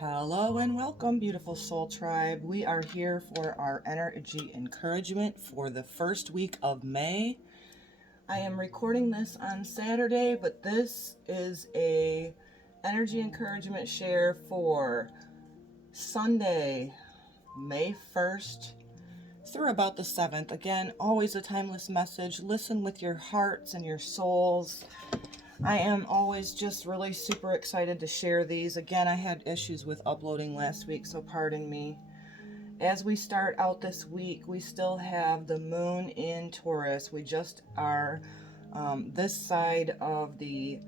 Hello and welcome, beautiful soul tribe. We are here for our energy encouragement for the first week of May. I am recording this on Saturday, but this is a energy encouragement share for Sunday, May 1st through about the 7th. Again, always a timeless message. Listen with your hearts and your souls. I am always just really super excited to share these. Again, I had issues with uploading last week, so pardon me. As we start out this week, we still have the moon in Taurus. We just are this side of the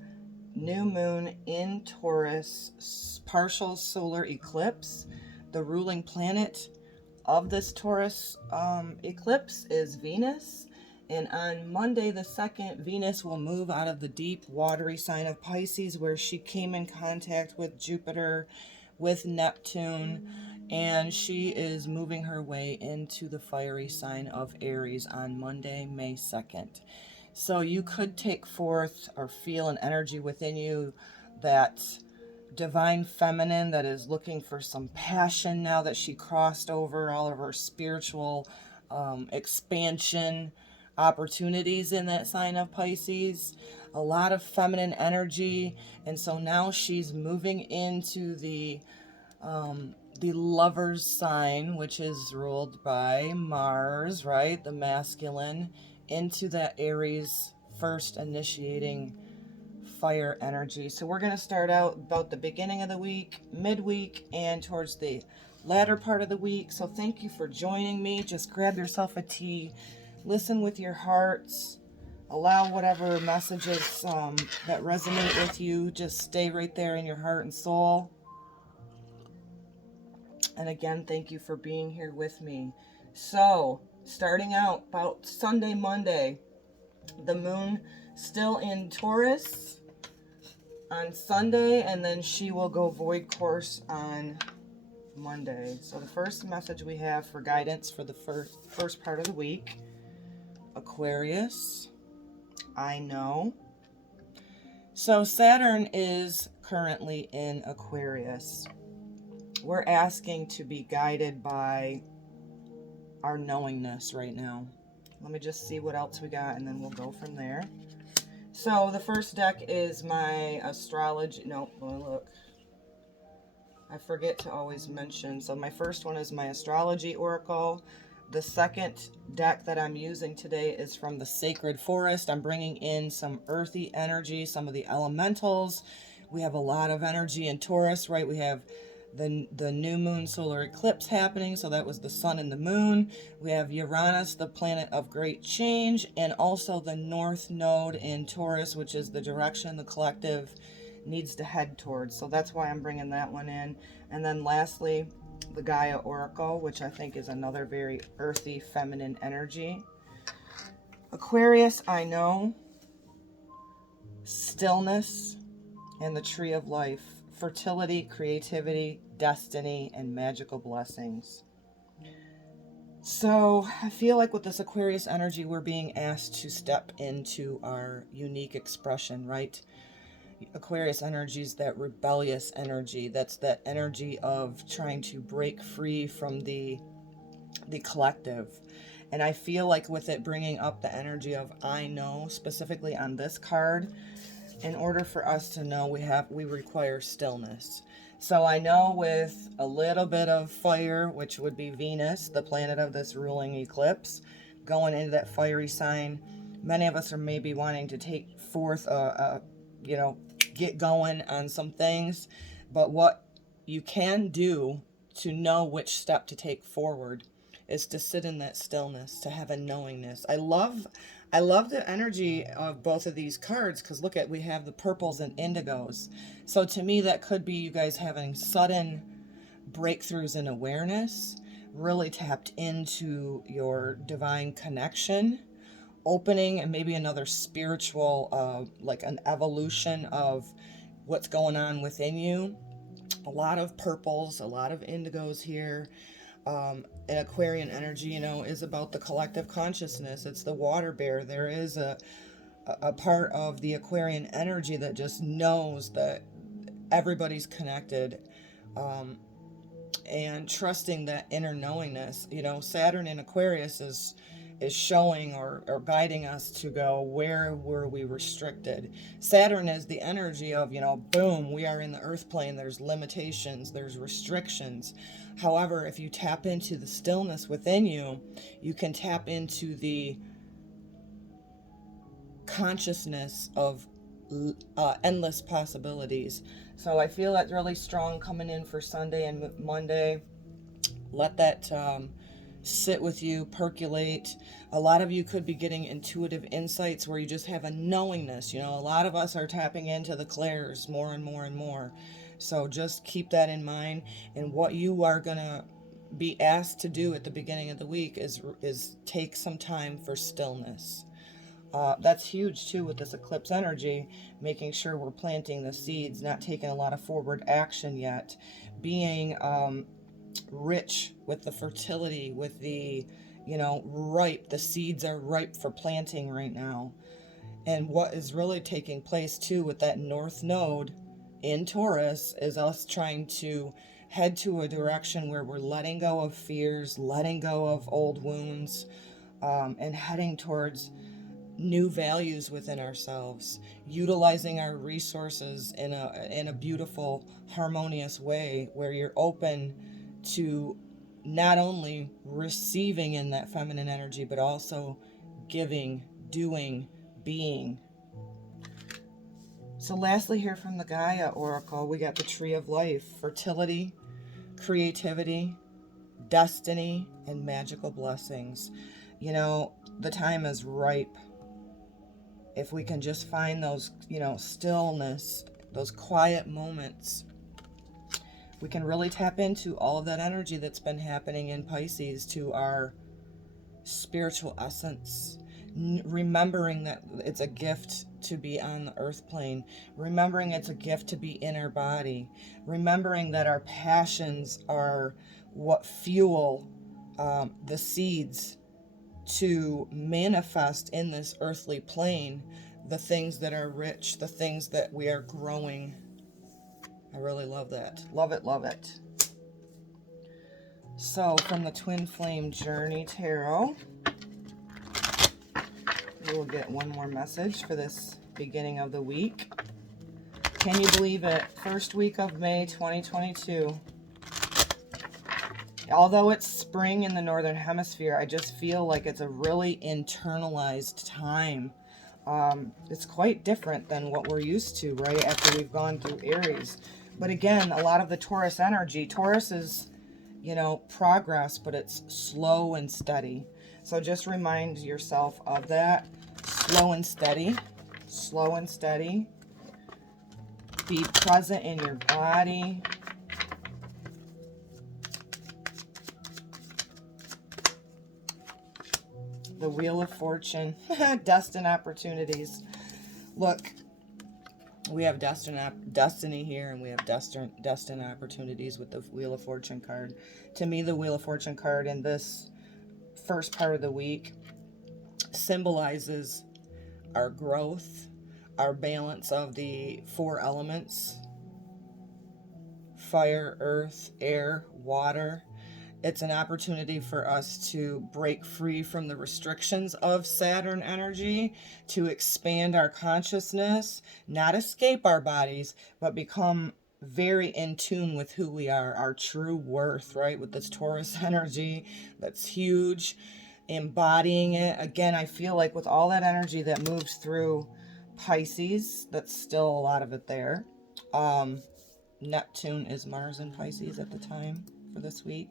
new moon in Taurus, partial solar eclipse. The ruling planet of this Taurus eclipse is Venus. And on Monday the 2nd, Venus will move out of the deep, watery sign of Pisces, where she came in contact with Jupiter, with Neptune, and she is moving her way into the fiery sign of Aries on Monday, May 2nd. So you could take forth or feel an energy within you, that divine feminine that is looking for some passion now that she crossed over all of her spiritual expansion opportunities in that sign of Pisces. A lot of feminine energy, and so now she's moving into the lover's sign, which is ruled by Mars, right? The masculine, into that Aries first initiating fire energy. So we're going to start out about the beginning of the week, midweek, and towards the latter part of the week. So thank you for joining me. Just grab yourself a tea, listen with your hearts, allow whatever messages that resonate with you, just stay right there in your heart and soul. And again, thank you for being here with me. So starting out about Sunday, Monday, the moon still in Taurus on Sunday, and then she will go void course on Monday. So the first message we have for guidance for the first part of the week: Aquarius, I know. So Saturn is currently in Aquarius. We're asking to be guided by our knowingness right now. Let me just see what else we got, and then we'll go from there. So the first deck is my astrology. No, let me look. I forget to always mention. So my first one is my Astrology Oracle. The second deck that I'm using today is from the Sacred Forest. I'm bringing in some earthy energy, some of the elementals. We have a lot of energy in Taurus, right? We have the new moon solar eclipse happening, so that was the sun and the moon. We have Uranus, the planet of great change, and also the north node in Taurus, which is the direction the collective needs to head towards. So that's why I'm bringing that one in. And then lastly, the Gaia Oracle, which I think is another very earthy, feminine energy. Aquarius, I know. Stillness and the Tree of Life. Fertility, creativity, destiny, and magical blessings. So I feel like with this Aquarius energy, we're being asked to step into our unique expression, right? Aquarius energy is that rebellious energy. That's that energy of trying to break free from the collective. And I feel like with it bringing up the energy of I know, specifically on this card, in order for us to know, we require stillness. So I know with a little bit of fire, which would be Venus, the planet of this ruling eclipse, going into that fiery sign, many of us are maybe wanting to take forth get going on some things. But what you can do to know which step to take forward is to sit in that stillness, to have a knowingness. I love the energy of both of these cards, because look at, we have the purples and indigos. So to me, that could be you guys having sudden breakthroughs in awareness, really tapped into your divine connection, opening, and maybe another spiritual, like an evolution of what's going on within you. A lot of purples, a lot of indigos here. And Aquarian energy, is about the collective consciousness. It's the water bear. There is a part of the Aquarian energy that just knows that everybody's connected and trusting that inner knowingness. You know, Saturn in Aquarius is showing or guiding us to go, where were we restricted? Saturn is the energy of, you know, boom, we are in the earth plane, there's limitations, there's restrictions. However, if you tap into the stillness within you, you can tap into the consciousness of endless possibilities. So I feel that's really strong coming in for Sunday and Monday. Let that sit with you, percolate. A lot of you could be getting intuitive insights where you just have a knowingness. You know, a lot of us are tapping into the clairs more and more and more. So just keep that in mind. And what you are going to be asked to do at the beginning of the week is take some time for stillness. That's huge too with this eclipse energy, making sure we're planting the seeds, not taking a lot of forward action yet, being rich with the fertility, with the, you know, ripe. The seeds are ripe for planting right now. And what is really taking place too with that North Node in Taurus is us trying to head to a direction where we're letting go of fears, letting go of old wounds, and heading towards new values within ourselves, utilizing our resources in a beautiful, harmonious way where you're open to not only receiving in that feminine energy, but also giving, doing, being. So lastly, here from the Gaia Oracle, we got the Tree of Life, fertility, creativity, destiny, and magical blessings. You know, the time is ripe. If we can just find those, you know, stillness, those quiet moments, we can really tap into all of that energy that's been happening in Pisces, to our spiritual essence, remembering that it's a gift to be on the earth plane, remembering it's a gift to be in our body, remembering that our passions are what fuel the seeds to manifest in this earthly plane the things that are rich, the things that we are growing. I really love that. Love it, love it. So from the Twin Flame Journey Tarot, we will get one more message for this beginning of the week. Can you believe it? First week of May 2022. Although it's spring in the Northern Hemisphere, I just feel like it's a really internalized time. It's quite different than what we're used to, right, after we've gone through Aries. But again, a lot of the Taurus energy, Taurus is, you know, progress, but it's slow and steady. So just remind yourself of that. Slow and steady. Slow and steady. Be present in your body. The Wheel of Fortune, destined opportunities. Look, we have destiny here, and we have destined opportunities with the Wheel of Fortune card. To me, the Wheel of Fortune card in this first part of the week symbolizes our growth, our balance of the four elements: fire, earth, air, water. It's an opportunity for us to break free from the restrictions of Saturn energy, to expand our consciousness, not escape our bodies, but become very in tune with who we are, our true worth, right? With this Taurus energy, that's huge. Embodying it. Again, I feel like with all that energy that moves through Pisces, that's still a lot of it there. Neptune is Mars in Pisces at the time for this week.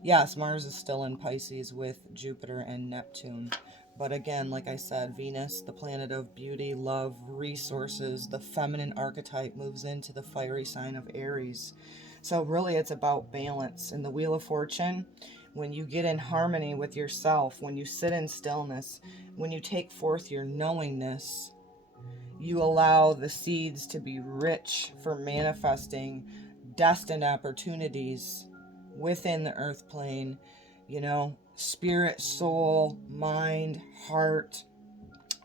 Yes, Mars is still in Pisces with Jupiter and Neptune. But again, like I said, Venus, the planet of beauty, love, resources, the feminine archetype, moves into the fiery sign of Aries. So really it's about balance. In the Wheel of Fortune, when you get in harmony with yourself, when you sit in stillness, when you take forth your knowingness, you allow the seeds to be rich for manifesting destined opportunities within the earth plane, you know, spirit, soul, mind, heart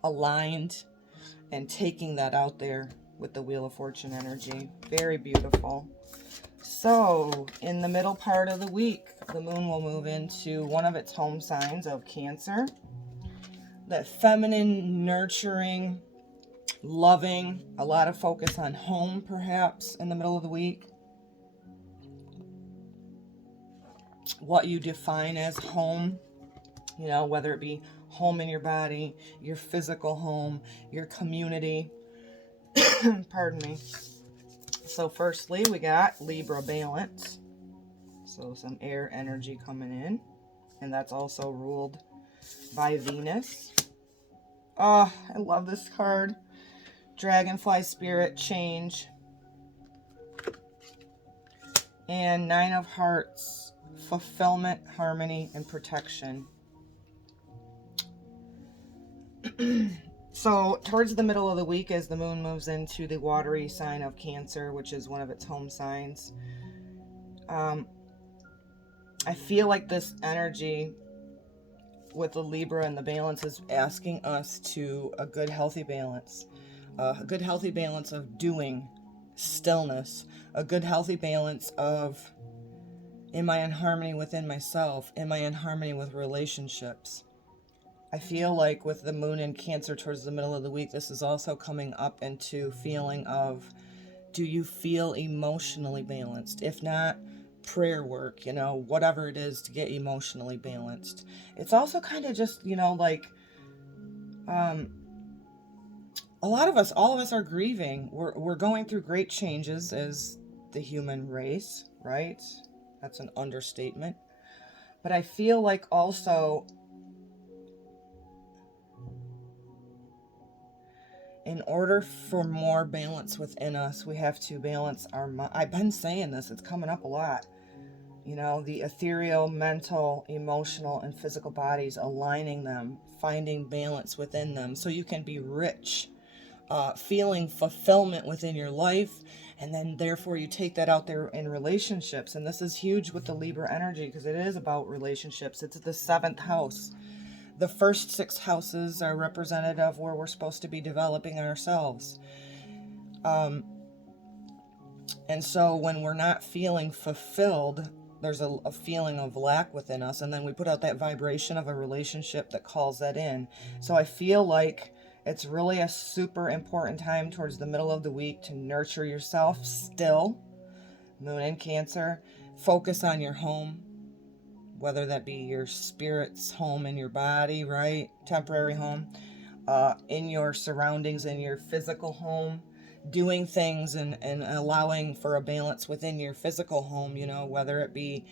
aligned, and taking that out there with the Wheel of Fortune energy. Very beautiful. So, in the middle part of the week, the moon will move into one of its home signs of Cancer. That feminine, nurturing, loving, a lot of focus on home, perhaps, in the middle of the week. What you define as home, you know, whether it be home in your body, your physical home, your community. Pardon me. So firstly, we got Libra balance. So some air energy coming in. And that's also ruled by Venus. Oh, I love this card. Dragonfly spirit, change. And Nine of Hearts, fulfillment, harmony, and protection. So towards the middle of the week, as the moon moves into the watery sign of Cancer, which is one of its home signs, I feel like this energy with the Libra and the balance is asking us to a good healthy balance. A good healthy balance of doing, stillness. A good healthy balance of, am I in harmony within myself? Am I in harmony with relationships? I feel like with the moon in Cancer towards the middle of the week, this is also coming up into feeling of, do you feel emotionally balanced? If not, prayer work, you know, whatever it is to get emotionally balanced. It's also kind of just, you know, like, a lot of us, all of us are grieving. We're going through great changes as the human race, right? That's an understatement. But I feel like also, in order for more balance within us, we have to balance our mind. I've been saying this, it's coming up a lot. You know, the ethereal, mental, emotional, and physical bodies, aligning them, finding balance within them so you can be rich, feeling fulfillment within your life, and then therefore you take that out there in relationships. And this is huge with the Libra energy because it is about relationships. It's the 7th house. The first 6 houses are representative of where we're supposed to be developing ourselves. And so when we're not feeling fulfilled, there's a feeling of lack within us. And then we put out that vibration of a relationship that calls that in. So I feel like it's really a super important time towards the middle of the week to nurture yourself still. Moon in Cancer. Focus on your home. Whether that be your spirit's home in your body, right? Temporary home. In your surroundings, in your physical home. Doing things and allowing for a balance within your physical home, you know, whether it be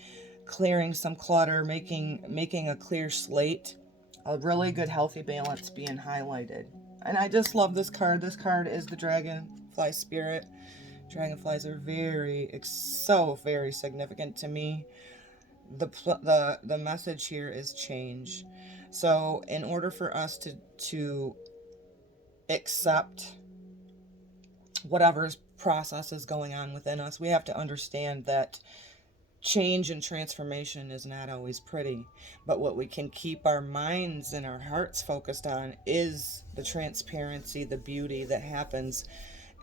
clearing some clutter, making a clear slate. A really good healthy balance being highlighted. And I just love this card. This card is the Dragonfly Spirit. Dragonflies are so very significant to me. The message here is change. So in order for us to accept whatever process is going on within us, we have to understand that change and transformation is not always pretty. But what we can keep our minds and our hearts focused on is the transparency, the beauty that happens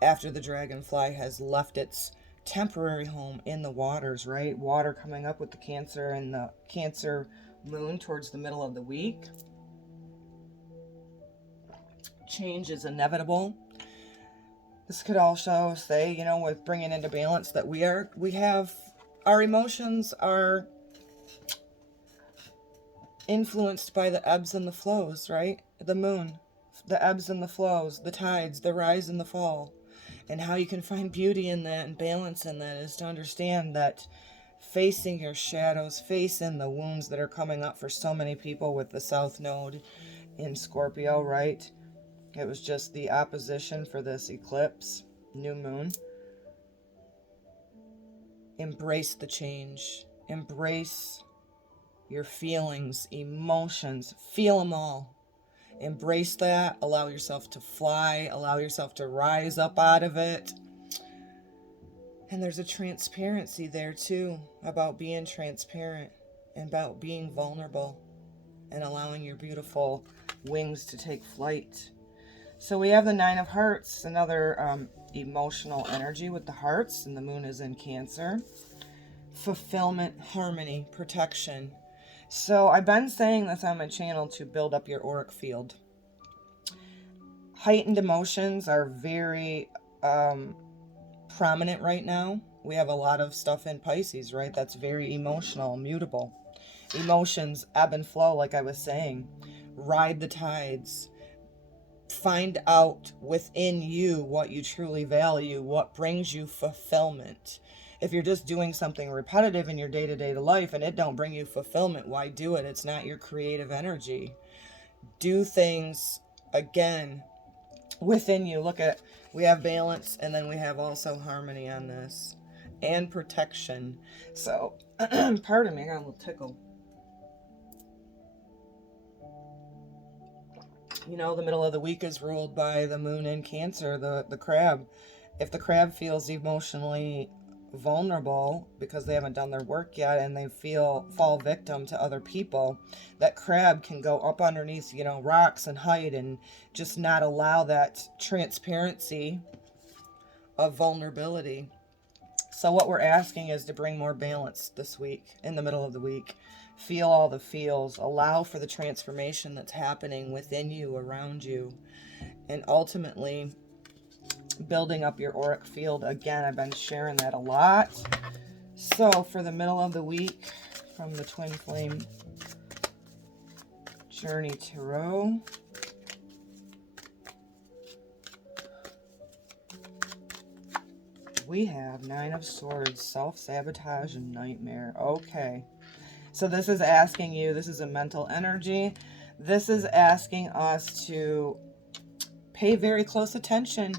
after the dragonfly has left its temporary home in the waters, right? Water coming up with the Cancer and the Cancer moon towards the middle of the week. Change is inevitable. This could also say, you know, with bringing into balance that we have, our emotions are influenced by the ebbs and the flows, right? The moon, the ebbs and the flows, the tides, the rise and the fall. And how you can find beauty in that and balance in that is to understand that facing your shadows, facing the wounds that are coming up for so many people with the South Node in Scorpio, right? It was just the opposition for this eclipse, new moon. Embrace the change. Embrace your feelings, emotions. Feel them all. Embrace that. Allow yourself to fly. Allow yourself to rise up out of it. And there's a transparency there too, about being transparent and about being vulnerable and allowing your beautiful wings to take flight. So we have the Nine of Hearts, another emotional energy with the hearts, and the moon is in Cancer. Fulfillment, harmony, protection. So I've been saying this on my channel to build up your auric field. Heightened emotions are very prominent right now. We have a lot of stuff in Pisces, right? That's very emotional, mutable. Emotions ebb and flow, like I was saying. Ride the tides. Find out within you what you truly value, what brings you fulfillment. If you're just doing something repetitive in your day-to-day life and it don't bring you fulfillment, why do it? It's not your creative energy. Do things, again, within you. Look at, we have balance, and then we have also harmony on this, and protection. So, pardon me, I got a little tickle. You know, the middle of the week is ruled by the moon in Cancer, the crab. If the crab feels emotionally vulnerable because they haven't done their work yet and they fall victim to other people, that crab can go up underneath, you know, rocks and hide and just not allow that transparency of vulnerability. So what we're asking is to bring more balance this week, in the middle of the week. Feel all the feels. Allow for the transformation that's happening within you, around you. And ultimately, building up your auric field. Again, I've been sharing that a lot. So for the middle of the week, from the Twin Flame Journey Tarot, we have Nine of Swords, self-sabotage, and nightmare. Okay. So this is asking you, this is a mental energy. This is asking us to pay very close attention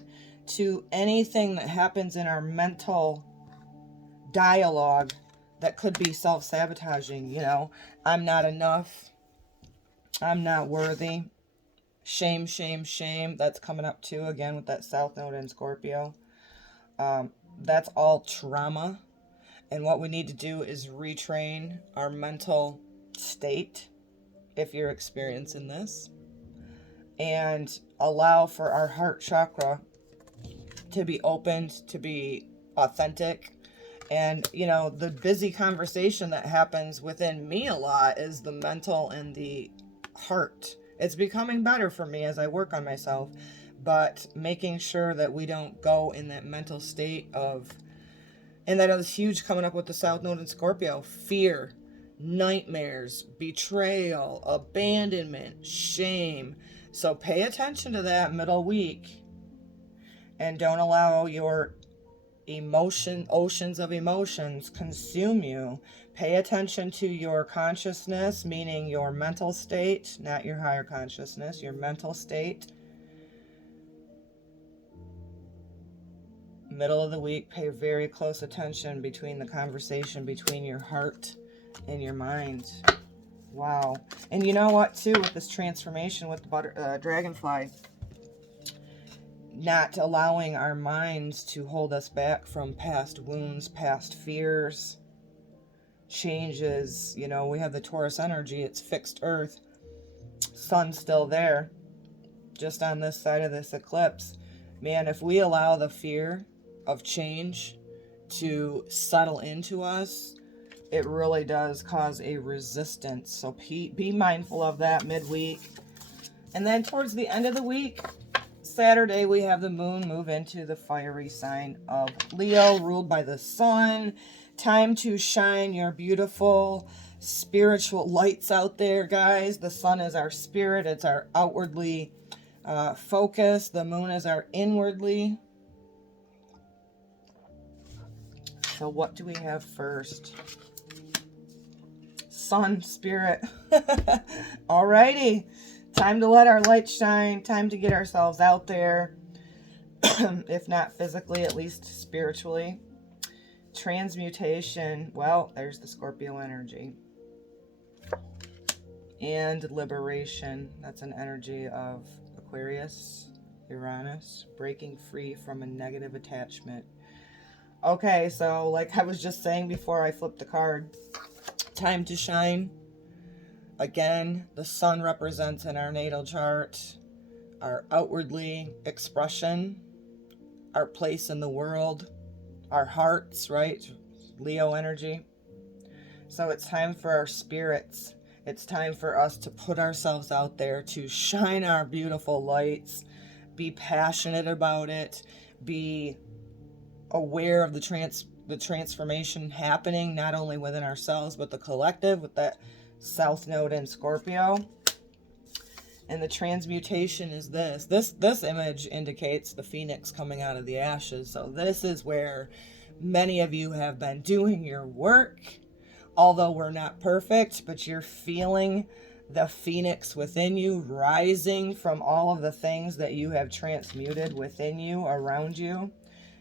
to anything that happens in our mental dialogue that could be self-sabotaging. You know, I'm not enough. I'm not worthy. Shame, shame, shame. That's coming up too, again, with that South Node in Scorpio. That's all trauma. And what we need to do is retrain our mental state, if you're experiencing this, and allow for our heart chakra to be opened, to be authentic. And, you know, the busy conversation that happens within me a lot is the mental and the heart. It's becoming better for me as I work on myself, but making sure that we don't go in that mental state of, and that is huge coming up with the South Node in Scorpio, fear, nightmares, betrayal, abandonment, shame. So pay attention to that middle week and don't allow your oceans of emotions consume you. Pay attention to your consciousness, meaning your mental state, not your higher consciousness, your mental state. Middle of the week, pay very close attention between the conversation between your heart and your mind. Wow. And you know what, too, with this transformation with the dragonfly, not allowing our minds to hold us back from past wounds, past fears, changes. You know, we have the Taurus energy. It's fixed earth. Sun's still there, just on this side of this eclipse. Man, if we allow the fear of change to settle into us, it really does cause a resistance. So be mindful of that midweek. And then towards the end of the week, Saturday, we have the moon move into the fiery sign of Leo, ruled by the sun. Time to shine your beautiful spiritual lights out there, guys. The sun is our spirit. It's our outwardly focus. The moon is our inwardly. So what do we have first? Sun, spirit. Alrighty. Time to let our light shine. Time to get ourselves out there. If not physically, at least spiritually. Transmutation. Well, there's the Scorpio energy. And liberation. That's an energy of Aquarius, Uranus. Breaking free from a negative attachment. Okay, so like I was just saying before I flipped the card. Time to shine. Again, the sun represents in our natal chart our outwardly expression, our place in the world, our hearts, right? Leo energy. So it's time for our spirits. It's time for us to put ourselves out there, to shine our beautiful lights, be passionate about it, be aware of the transformation happening, not only within ourselves, but the collective with that South Node in Scorpio. And the transmutation is this image indicates the phoenix coming out of the ashes. So this is where many of you have been doing your work. Although we're not perfect, but you're feeling the phoenix within you rising from all of the things that you have transmuted within you, around you.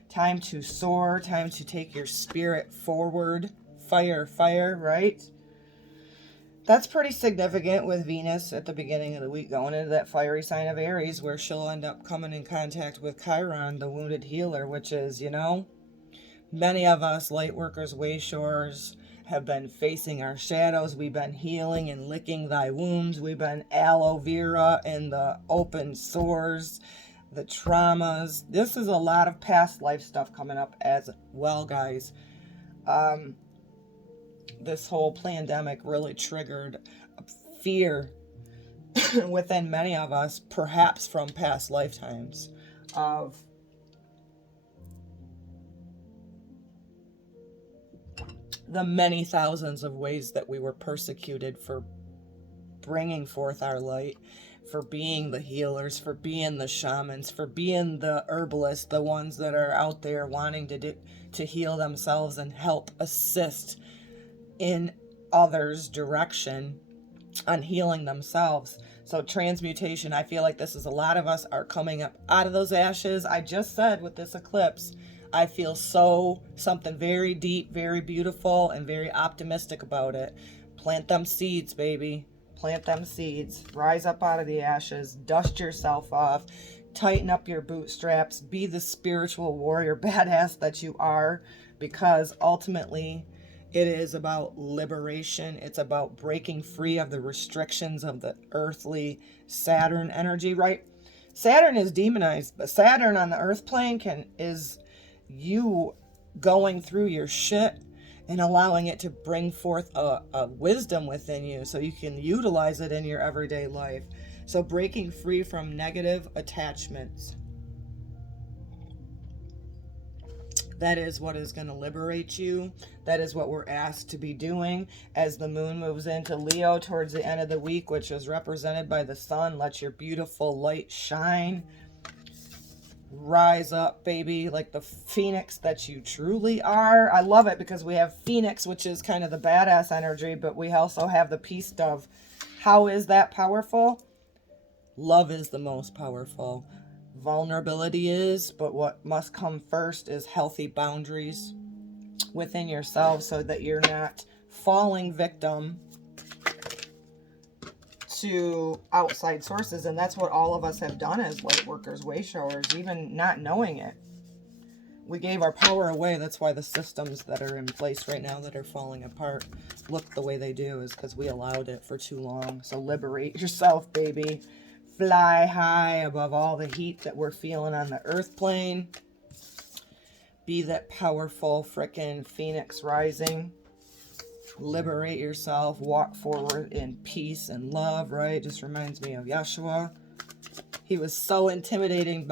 Time to soar, time to take your spirit forward. Fire, fire, right? That's pretty significant with Venus at the beginning of the week going into that fiery sign of Aries, where she'll end up coming in contact with Chiron, the wounded healer, which is, you know, many of us light workers, wayshores, have been facing our shadows. We've been healing and licking thy wounds. We've been aloe vera and the open sores, the traumas. This is a lot of past life stuff coming up as well, guys. This whole pandemic really triggered fear within many of us, perhaps from past lifetimes, of the many thousands of ways that we were persecuted for bringing forth our light, for being the healers, for being the shamans, for being the herbalists, the ones that are out there wanting to heal themselves and help assist in others' direction on healing themselves. So transmutation, I feel like this is a lot of us are coming up out of those ashes. I just said with this eclipse, I feel something very deep, very beautiful, and very optimistic about it. Plant them seeds, baby. Plant them seeds. Rise up out of the ashes. Dust yourself off. Tighten up your bootstraps. Be the spiritual warrior badass that you are, because ultimately it is about liberation. It's about breaking free of the restrictions of the earthly Saturn energy, right? Saturn is demonized, but Saturn on the earth plane is you going through your shit and allowing it to bring forth a wisdom within you so you can utilize it in your everyday life. So breaking free from negative attachments. That is what is going to liberate you. That is what we're asked to be doing as the moon moves into Leo towards the end of the week, which is represented by the sun. Let your beautiful light shine. Rise up, baby, like the phoenix that you truly are. I love it because we have Phoenix, which is kind of the badass energy, but we also have the peace dove. How is that powerful? Love is the most powerful. Vulnerability is, but what must come first is healthy boundaries within yourself so that you're not falling victim to outside sources. And that's what all of us have done as light workers, wayshowers, even not knowing it. We gave our power away. That's why the systems that are in place right now that are falling apart look the way they do, is because we allowed it for too long. So liberate yourself, baby. Fly high above all the heat that we're feeling on the earth plane. Be that powerful frickin' phoenix rising. Liberate yourself. Walk forward in peace and love, right? Just reminds me of Yeshua. He was so intimidated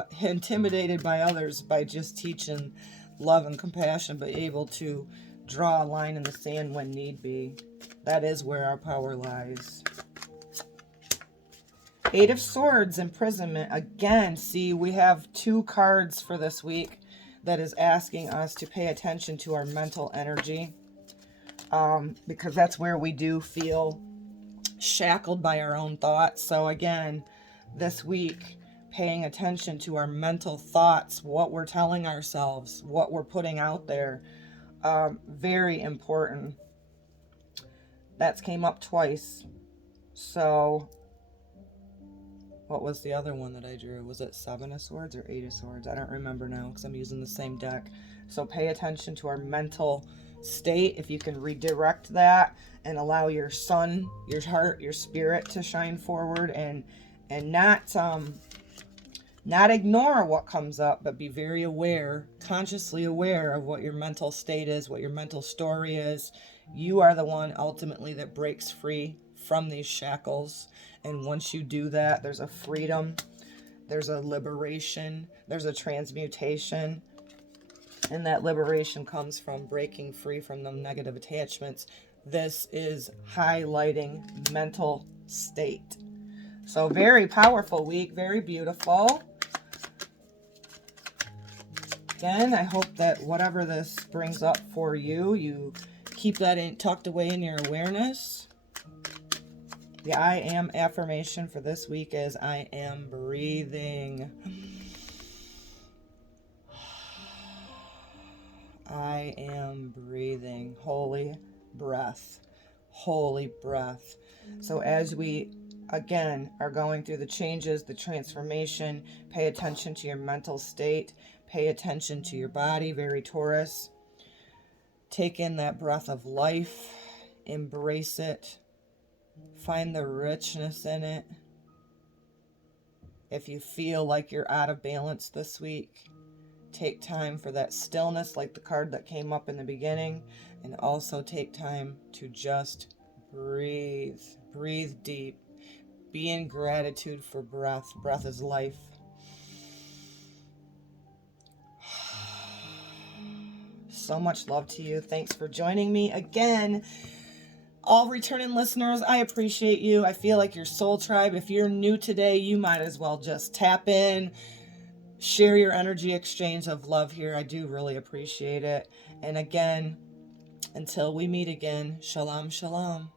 by others by just teaching love and compassion, but able to draw a line in the sand when need be. That is where our power lies. Eight of Swords, Imprisonment. Again, see, we have two cards for this week that is asking us to pay attention to our mental energy, because that's where we do feel shackled by our own thoughts. So again, this week, paying attention to our mental thoughts, what we're telling ourselves, what we're putting out there, very important. That's came up twice. So what was the other one that I drew? Was it 7 of Swords or 8 of Swords? I don't remember now because I'm using the same deck. So pay attention to our mental state. If you can redirect that and allow your sun, your heart, your spirit to shine forward and not Not ignore what comes up, but be very aware, consciously aware of what your mental state is, what your mental story is. You are the one ultimately that breaks free from these shackles. And once you do that, there's a freedom, there's a liberation, there's a transmutation. And that liberation comes from breaking free from the negative attachments. This is highlighting mental state. So very powerful week, very beautiful. Again, I hope that whatever this brings up for you, you keep that tucked away in your awareness. The I am affirmation for this week is I am breathing. I am breathing. Holy breath. Holy breath. So as we, again, are going through the changes, the transformation, pay attention to your mental state. Pay attention to your body, very Taurus. Take in that breath of life. Embrace it. Find the richness in it. If you feel like you're out of balance this week, take time for that stillness, like the card that came up in the beginning, and also take time to just breathe. Breathe deep. Be in gratitude for breath. Breath is life. So much love to you. Thanks for joining me again. All returning listeners, I appreciate you. I feel like your soul tribe. If you're new today, you might as well just tap in, share your energy exchange of love here. I do really appreciate it. And again, until we meet again, Shalom Shalom.